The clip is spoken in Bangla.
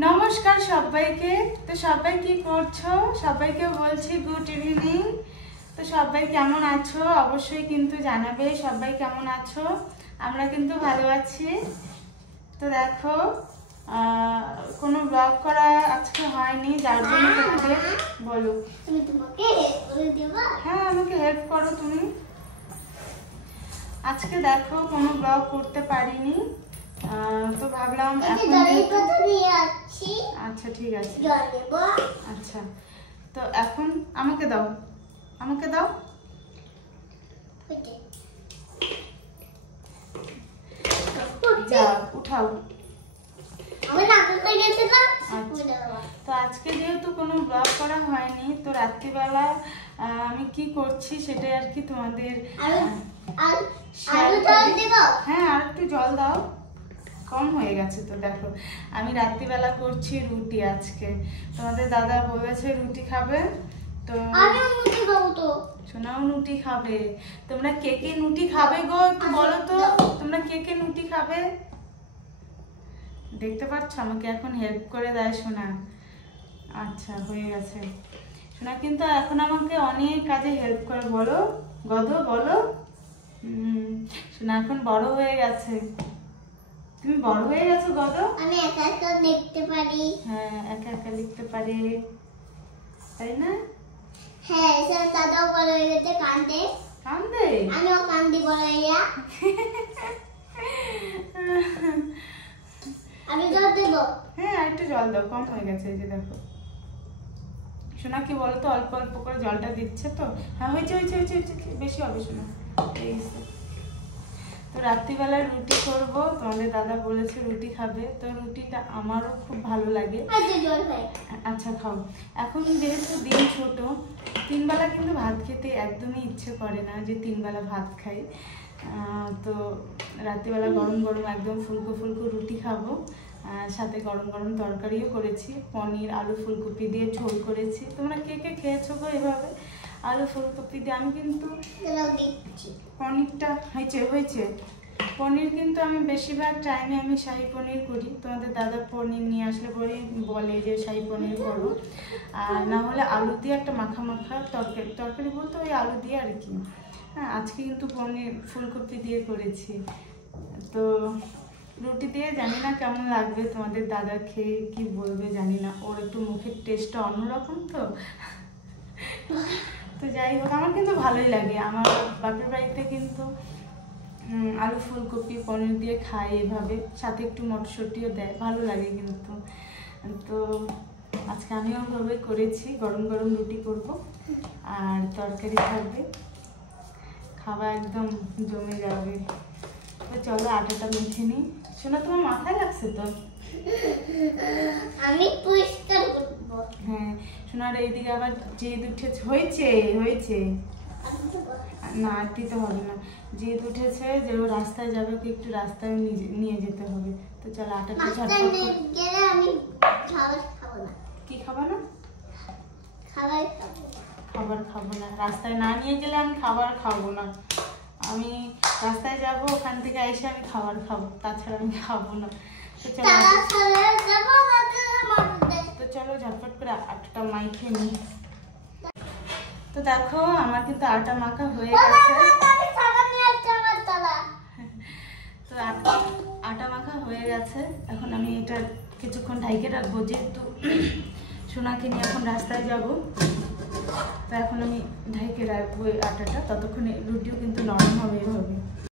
নমস্কার সবাইকে। তো সবাই কি করছো? সবাইকে বলছি গুড ইভিনিং। তো সবাই কেমন আছো অবশ্যই কিন্তু জানাবে সবাই কেমন আছো। আমরা কিন্তু ভালো আছি। তো দেখো কোনো ব্লগ করা আজকে হয়নি, যার জন্য তোমাদের বলো। তুমি তোমাকে বলে দেবা? হ্যাঁ, আমাকে হেল্প করো তুমি। আজকে দেখো কোনো ব্লগ করতে পারিনি, তো ভাবলাম এখন আচ্ছা ঠিক আছে। আচ্ছা, তো এখন আমাকে দাও, আমাকে দাও। যা উঠাও। তো আজকে যেহেতু কোনো ব্লগ করা হয়নি, তো রাত্রিবেলা আমি কি করছি সেটাই আর কি তোমাদের। হ্যাঁ, আর একটু জল দাও, কম হয়ে গেছে। তো দেখো আমি রাত্রিবেলা করছি রুটি। আজকে তোমাদের দাদা বলেছে রুটি খাবে, তো সোনাও রুটি খাবে। তোমরা কে কে রুটি খাবে গো একটু বলো তো, তোমরা কে কে রুটি খাবে? দেখতে পাচ্ছ আমাকে এখন হেল্প করে দেয় সোনা। আচ্ছা হয়ে গেছে। সোনা কিন্তু এখন আমাকে অনেক কাজে হেল্প করে। বলো গদ, বলো। সোনা এখন বড় হয়ে গেছে। তুমি বড় হয়ে গেছো গদ। আমি একা একা লিখতে পারি। হ্যাঁ, একা একা লিখতে পারে, তাই না? হ্যাঁ, স্যার দাদাও বড় হয়ে গেছে, কান্দে। কান্দে? আমিও কান্দি বড় হইয়া। আমি জল দেব? হ্যাঁ, একটু জল দাও, কম হয়ে গেছে। এই যে দেখো সোনা কি বলতো, অল্প অল্প করে জলটা দিচ্ছে। তো হ্যাঁ, হয়েছে হয়েছে হয়েছে হয়েছে, বেশি হবে সোনা। এই তো রাত্রিবেলায় রুটি করব। তোমাদের দাদা বলেছে রুটি খাবে, তো রুটিটা আমারও খুব ভালো লাগে। আচ্ছা খাও। এখন যেহেতু দিন ছোট, 3 বেলা কিন্তু ভাত খেতে একদমই ইচ্ছে করে না যে 3 বেলা ভাত খাই। তো রাত্রিবেলা গরম গরম একদম ফুলকো ফুলকো রুটি খাবো। সাথে গরম গরম তরকারিও করেছি, পনির আলু ফুলকপি দিয়ে ঝোল করেছি। তোমরা কে কে খেয়েছো গো এভাবে আলু ফুলকপি দিয়ে? আমি কিন্তু পনিরটা হয়েছে হয়েছে পনির কিন্তু আমি বেশিরভাগ টাইমে আমি শাহী পনির করি। তোমাদের দাদা পনির নিয়ে আসলে পরে বলে যে শাহী পনির করো, আর না হলে আলু দিয়ে একটা মাখা মাখা তরকারি। তরকারি বলতে ওই আলু দিয়ে আর কি। হ্যাঁ, আজকে কিন্তু পনির ফুলকপি দিয়ে করেছি। তো রুটি দিয়ে জানি না কেমন লাগবে, তোমাদের দাদা খেয়ে কি বলবে জানি না। ওর একটু মুখের টেস্টটা অন্যরকম। তো যাই হোক, আমার কিন্তু ভালোই লাগে। আমার বাপের বাড়িতে কিন্তু আলু ফুলকপি পনির দিয়ে খাই এভাবে, সাথে একটু মটরশুঁটিও দেয়, ভালো লাগে কিন্তু। তো আজকে আমিও ওভাবে করেছি, গরম গরম রুটি করব আর তরকারি থাকবে, খাওয়া একদম জমে যাবে। তো চলো আটাটা মেখে নিই। শোনা, তোমার মাথায় লাগছে তো? আমি পরিষ্কার করব। হ্যাঁ শোনার এইদিকে আবার জেদ উঠেছে। হয়েছে হয়েছে, না দিতে হবে না। জেদ উঠেছে যে ও রাস্তায় যাবে, ওকে একটু রাস্তায় নিয়ে যেতে হবে। তো চলো আটাটা ঝটপট গেলে আমি খাবার খাবো না। কি খাবা না? খাবার খাবো না। খাবার খাবো না? রাস্তায় না নিয়ে গেলে আমি খাবার খাবো না। আমি রাস্তায় যাব, ওখান থেকে এসে আমি খাবার খাবো, তাছাড়া আমি খাবো না। তো চলো ঝটপট করে আটাটা মাইখে নিই। তো দেখো আমার কিন্তু আটা মাখা হয়ে গেছে। তো আটা মাখা হয়ে গেছে। এখন আমি এটা কিছুক্ষণ ঢাইকে রাখবো, যেহেতু সোনাকে নিয়ে এখন রাস্তায় যাব। তো এখন আমি ঢাইকে রাখবো এই আটাটা, ততক্ষণে রুটিও কিন্তু নরম হবে এভাবে।